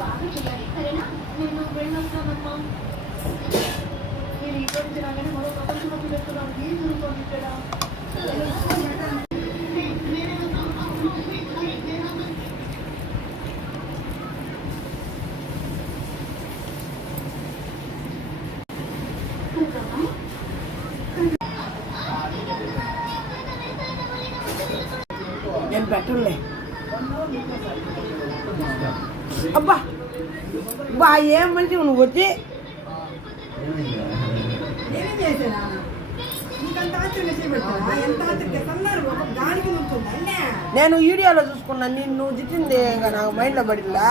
బాగా చేయాలి సరేనా? నేను వెళ్ళొస్తానమ్మా. నేను ఇంట్లో నుంచి రాగానే మరో ప్రపంచంలోకి వెళ్తున్నాను. ఏం జరుగుతుంది ఇక్కడ? నేను పెట్టలే. అబ్బా బా ఏం మంచి నువ్వు వచ్చి నేను వీడియోలో చూసుకున్నా. నువ్వు తిట్టింది ఇంకా నాకు మైండ్లో పడిలా.